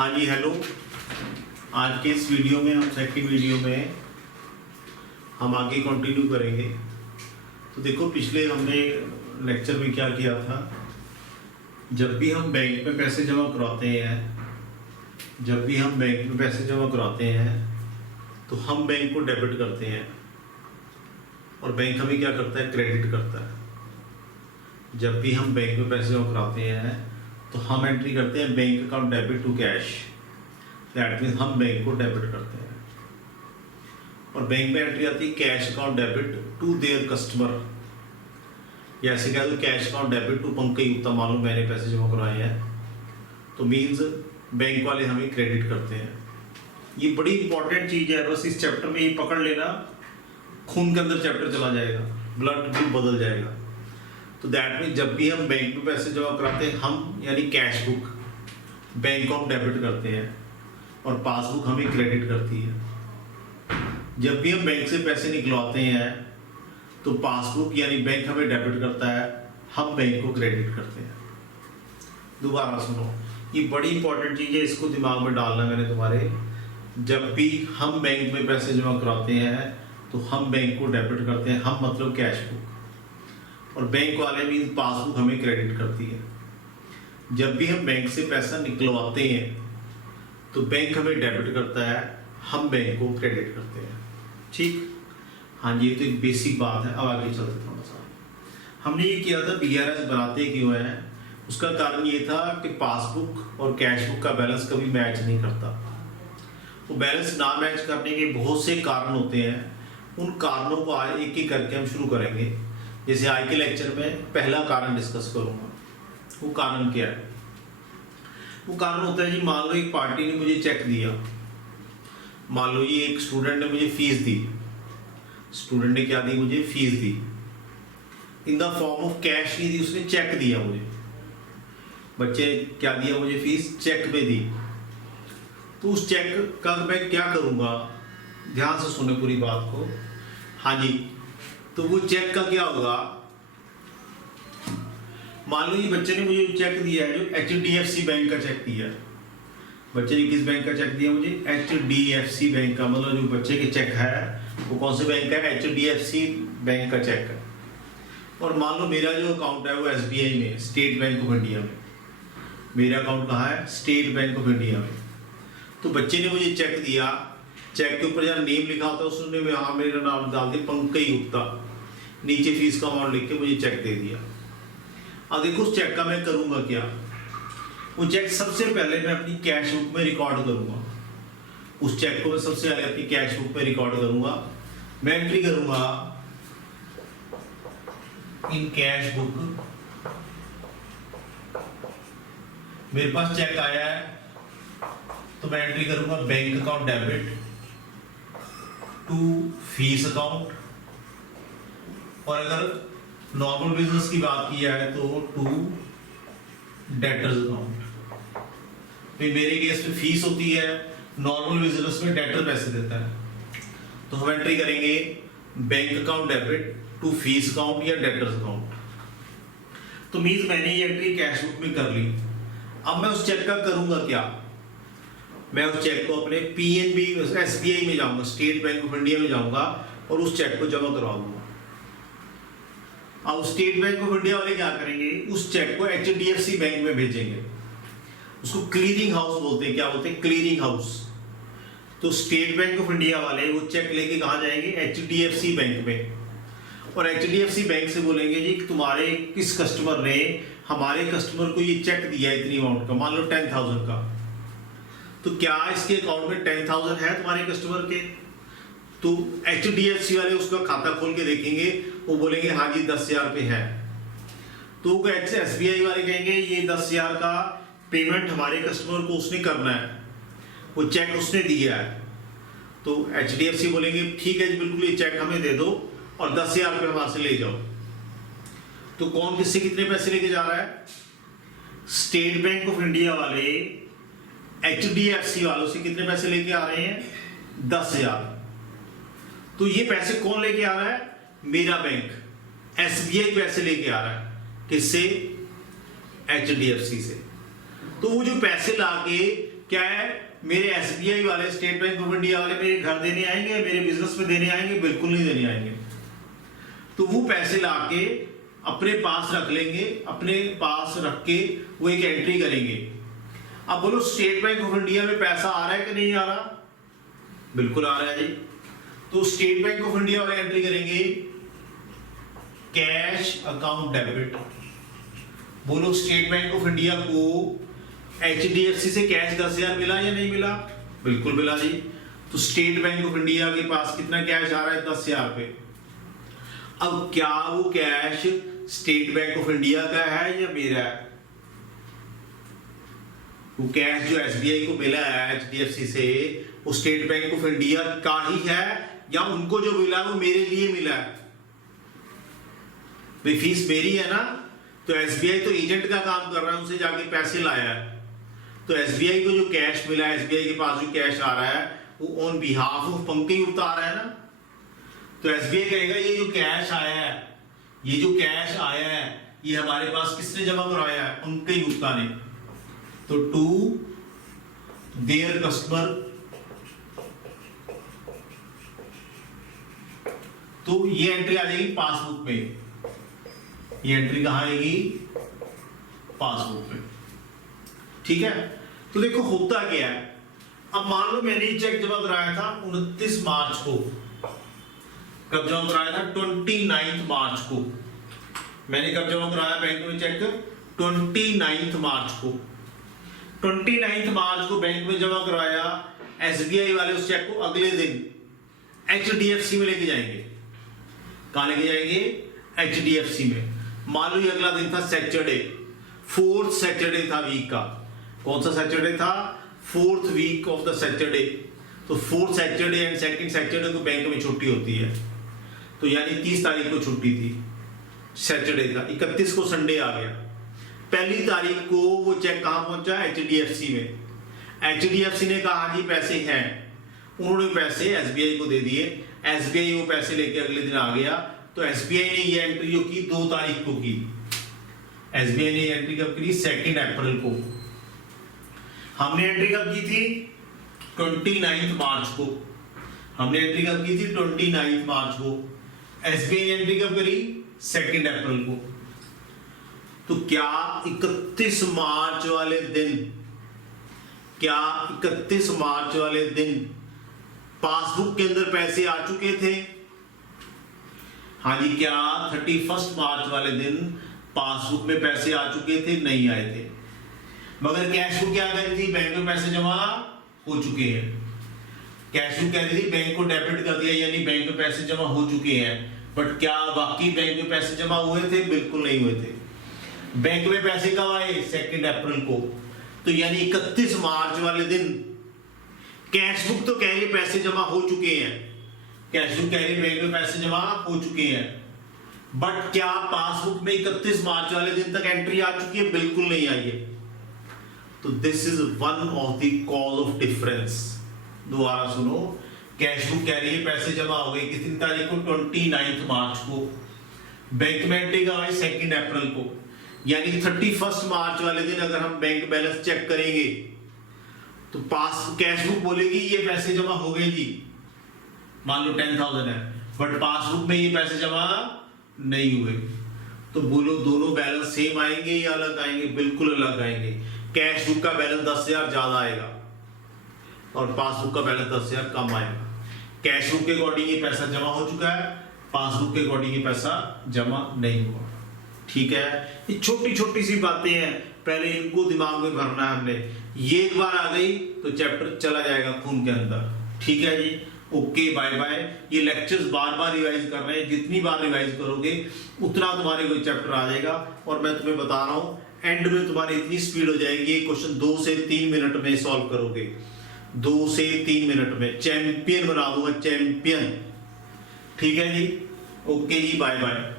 हाँ जी, हेलो। आज के इस वीडियो में सेकंड वीडियो में हम आगे कंटिन्यू करेंगे। तो देखो, पिछले हमने लेक्चर में क्या किया था। जब भी हम बैंक में पैसे जमा कराते हैं तो हम बैंक को डेबिट करते हैं और बैंक हमें क्या करता है, क्रेडिट करता है। जब भी हम बैंक में पैसे जमा कराते हैं तो हम एंट्री करते हैं bank account debit to cash. That means हम बैंक को डेबिट करते हैं और बैंक में एंट्री आती है cash account debit to their customer, या ऐसे कह दो cash account debit to Pankaj Gupta. मान लो मैंने पैसे जमा कराए हैं तो मीन्स बैंक वाले हमें क्रेडिट करते हैं। ये बड़ी इंपॉर्टेंट चीज है, बस इस चैप्टर में ये पकड़ लेना, खून के अंदर चैप्टर चला जाएगा, ब्लड भी बदल जाएगा। तो दैट मीन जब भी हम बैंक में पैसे जमा कराते हैं, हम यानी कैश बुक बैंक को हम डेबिट करते हैं और पासबुक हमें क्रेडिट करती है। जब भी हम बैंक से पैसे निकलवाते हैं तो पासबुक यानी बैंक हमें डेबिट करता है, हम बैंक को क्रेडिट करते हैं। दोबारा सुनो, ये बड़ी इंपॉर्टेंट चीज है, इसको दिमाग में डालना मैंने तुम्हारे। जब भी हम बैंक में पैसे जमा कराते हैं तो हम बैंक को डेबिट करते हैं, हम मतलब कैश बुक, और बैंक वाले मीन पासबुक हमें क्रेडिट करती है। जब भी हम बैंक से पैसा निकलवाते हैं तो बैंक हमें डेबिट करता है, हम बैंक को क्रेडिट करते हैं। ठीक, हाँ जी, ये तो एक बेसिक बात है। अब आगे चलते थोड़ा सा। हमने ये किया था BRS बनाते क्यों है, उसका कारण ये था कि पासबुक और कैश बुक का बैलेंस कभी मैच नहीं करता। वो बैलेंस ना मैच करने के बहुत से कारण होते हैं, उन कारणों को आज एक एक करके हम शुरू करेंगे। जैसे आज के लेक्चर में पहला कारण डिस्कस करूंगा। वो कारण क्या है? वो कारण होता है जी, मान लो एक पार्टी ने मुझे चेक दिया, मान लो ये एक स्टूडेंट ने मुझे फीस दी, स्टूडेंट ने क्या दी, मुझे fees the, in the form of cash नहीं दी, उसने चेक दिया मुझे। बच्चे क्या दिया मुझे, फीस चेक में दी। तो उस चेक का मैं क्या करूंगा, ध्यान से सुने पूरी बात को। हाँ जी, तो वो चेक का क्या होगा, मान लो ये बच्चे ने मुझे चेक दिया है जो HDFC बैंक का चेक दिया है। बच्चे ने किस बैंक का चेक दिया मुझे, HDFC बैंक का। मतलब जो बच्चे के चेक है वो कौन से बैंक का है, HDFC बैंक का चेक है। और मान लो मेरा जो अकाउंट है वो SBI में, स्टेट बैंक ऑफ इंडिया में। मेरा अकाउंट कहाँ है, स्टेट बैंक ऑफ इंडिया में। तो बच्चे ने मुझे चेक दिया, चेक के ऊपर जहाँ नेम लिखा होता है उसने यहाँ मेरा नाम डाल दिया पंकज गुप्ता, नीचे फीस का अमाउंट लिख के मुझे चेक दे दिया। अब देखो उस चेक का मैं करूंगा क्या, वो चेक सबसे पहले मैं अपनी कैश बुक में रिकॉर्ड करूंगा। उस चेक को मैं सबसे पहले अपनी कैश बुक में रिकॉर्ड करूंगा। मैं एंट्री करूंगा इन कैश बुक, मेरे पास चेक आया है तो मैं एंट्री करूंगा bank account debit to fees account, और अगर नॉर्मल बिजनेस की बात किया है तो टू डेटर्स अकाउंट। मेरे केस में फीस होती है, नॉर्मल बिजनेस में डेटर पैसे देता है। तो हम एंट्री करेंगे bank account debit to fees account या डेटर्स अकाउंट। तो मींस मैंने ये एंट्री कैश बुक में कर ली। अब मैं उस चेक का करूंगा क्या, मैं उस चेक को अपने PNB SBI में जाऊंगा, स्टेट बैंक ऑफ इंडिया में जाऊंगा और उस चेक को जमा करवा दूंगा। अब स्टेट बैंक ऑफ इंडिया वाले क्या करेंगे, उस चेक को HDFC बैंक में भेजेंगे। उसको क्लीयरिंग हाउस बोलते हैं। क्या बोलते हैं, क्लीयरिंग हाउस। तो स्टेट बैंक ऑफ इंडिया वाले वो चेक लेके कहाँ जाएंगे, HDFC बैंक में, और HDFC बैंक से बोलेंगे जी तुम्हारे किस कस्टमर ने हमारे कस्टमर को ये चेक दिया इतनी अमाउंट का, मान लो 10,000 का। तो क्या इसके अकाउंट में 10,000 है तुम्हारे कस्टमर के? तो HDFC वाले उसका खाता खोल के देखेंगे, वो बोलेंगे हाँ जी 10,000 पे है। तो SBI वाले कहेंगे ये 10,000 का पेमेंट हमारे कस्टमर को उसने करना है, वो चेक उसने दिया है। तो HDFC बोलेंगे ठीक है जी, बिल्कुल ये चेक हमें दे दो और 10,000 रुपये हमारे से ले जाओ। तो कौन किससे कितने पैसे लेके जा रहा है, स्टेट बैंक ऑफ इंडिया वाले HDFC वालों से कितने पैसे लेके आ रहे हैं, 10,000। तो ये पैसे कौन लेके आ रहा है, मेरा बैंक SBI पैसे लेके आ रहा है, किससे, HDFC से। तो वो जो पैसे लाके क्या है, मेरे एसबीआई वाले, स्टेट बैंक ऑफ इंडिया वाले मेरे घर देने आएंगे, मेरे बिजनेस में देने आएंगे? बिल्कुल नहीं देने आएंगे। तो वो पैसे लाके अपने पास रख लेंगे, अपने पास रख के वो एक एंट्री करेंगे। अब बोलो स्टेट बैंक ऑफ इंडिया में पैसा आ रहा है कि नहीं आ रहा? बिल्कुल आ रहा है जी। तो स्टेट बैंक ऑफ इंडिया वाले एंट्री करेंगे कैश अकाउंट डेबिट। बोलो स्टेट बैंक ऑफ इंडिया को एचडीएफसी से कैश 10,000 मिला या नहीं मिला? बिल्कुल मिला जी। तो स्टेट बैंक ऑफ इंडिया के पास कितना कैश आ रहा है? 10,000 रुपए। अब क्या वो cash state bank of India का है या मेरा है? वो कैश जो एसबीआई को मिला है एचडीएफसी से, वो स्टेट बैंक ऑफ इंडिया का ही है या उनको जो मिला वो मेरे लिए मिला है? भाई फीस मेरी है ना, तो एसबीआई तो एजेंट का काम कर रहा है, उसे जाके पैसे लाया है। तो एसबीआई को जो कैश मिला है, एसबीआई के पास जो कैश आ रहा है, वो on behalf of Pankaj Gupta आ रहा है ना। तो एसबीआई कहेगा ये जो कैश आया है, ये जो कैश आया है, ये हमारे पास किसने जमा करवाया है? पंकज गुप्ता ने। तो टू देयर कस्टमर, तो ये एंट्री आ जाएगी पासबुक में। ये एंट्री कहां आएगी? पासबुक में। ठीक है। तो देखो होता क्या है, अब मान लो मैंने चेक जमा कराया था 29 मार्च को। कब जमा कराया था? 29 मार्च को। मैंने कब जमा कराया बैंक में चेक? 29 मार्च को। 29 मार्च को बैंक में जमा कराया। एसबीआई वाले उस चेक को अगले दिन एचडीएफसी में लेके जाएंगे। कहां लेके जाएंगे? एचडीएफसी में। मान लो ये अगला दिन था सैटरडे, 4th सैटरडे था वीक का। कौन सा सैटरडे था? 4th week of the Saturday. तो 4th Saturday and 2nd Saturday को बैंक में छुट्टी होती है। तो यानी 30 तारीख को छुट्टी थी, सैटरडे था। 31 को संडे आ गया। पहली तारीख को वो चेक कहां पहुंचा? एचडीएफसी में। एचडीएफसी ने कहा जी पैसे हैं, उन्होंने पैसे एसबीआई को दे दिए। एसबीआई वो पैसे लेके अगले दिन आ गया। तो एसबीआई ने ये एंट्री जो की 2 तारीख को की। एसबीआई ने ये एंट्री कब की? 2 अप्रैल को। हमने एंट्री कब की थी? 29 मार्च को। हमने एंट्री कब की थी? 29 मार्च को। एसबीआई ने एंट्री कब करी? 2 अप्रैल को। तो क्या 31 मार्च वाले दिन, क्या 31 मार्च वाले दिन पासबुक के अंदर पैसे आ चुके थे? हाँ जी। क्या 31 मार्च वाले दिन पासबुक में पैसे आ चुके थे? नहीं आए थे। मगर कैश बुक क्या कह रही थी? बैंक में पैसे जमा हो चुके हैं। कैश बुक कह रही थी बैंक को डेबिट कर दिया, यानी बैंक में पैसे जमा हो चुके हैं। बट क्या वाकई बैंक में पैसे जमा हुए थे? बिल्कुल नहीं हुए थे। बैंक में पैसे कब आए? 2 अप्रैल को। तो यानी 31 मार्च वाले दिन कैश बुक तो कह रही है पैसे जमा हो चुके हैं, कैश बुक कह रही है बैंक में पैसे जमा हो चुके हैं, बट क्या पासबुक में 31 मार्च वाले दिन तक एंट्री आ चुकी है? बिल्कुल नहीं आई है। तो this is one of the cause of difference. दोबारा सुनो, कैश बुक कह रही है पैसे जमा हो गए कितनी तारीख को? 29 मार्च को। बैंक में एंट्री कब आई? 2 अप्रैल को। यानी 31 मार्च वाले दिन अगर हम बैंक बैलेंस चेक करेंगे तो कैश बुक बोलेगी ये पैसे जमा हो गए जी, मान लो 10,000 है, बट पासबुक में ये पैसे जमा नहीं हुए। तो बोलो दोनों बैलेंस सेम आएंगे या अलग आएंगे? बिल्कुल अलग आएंगे। कैश बुक का बैलेंस 10,000 ज्यादा आएगा और पासबुक का बैलेंस 10,000 कम आएगा। कैश बुक के अकॉर्डिंग ये पैसा जमा हो चुका है, पासबुक के अकॉर्डिंग ये पैसा जमा नहीं हुआ। ठीक है, ये छोटी छोटी सी बातें हैं, पहले इनको दिमाग में भरना है हमने। ये एक बार आ गई तो चैप्टर चला जाएगा खून के अंदर। ठीक है जी, ओके बाय बाय। ये लेक्चर्स बार बार रिवाइज कर रहे हैं, जितनी बार रिवाइज करोगे उतना तुम्हारे कोई चैप्टर आ जाएगा। और मैं तुम्हें बता रहा हूं एंड में तुम्हारी इतनी स्पीड हो जाएगी, ये क्वेश्चन 2 से 3 मिनट में सॉल्व करोगे। 2 से 3 मिनट में चैंपियन बना दूंगा, चैंपियन। ठीक है जी, ओके जी, बाय बाय।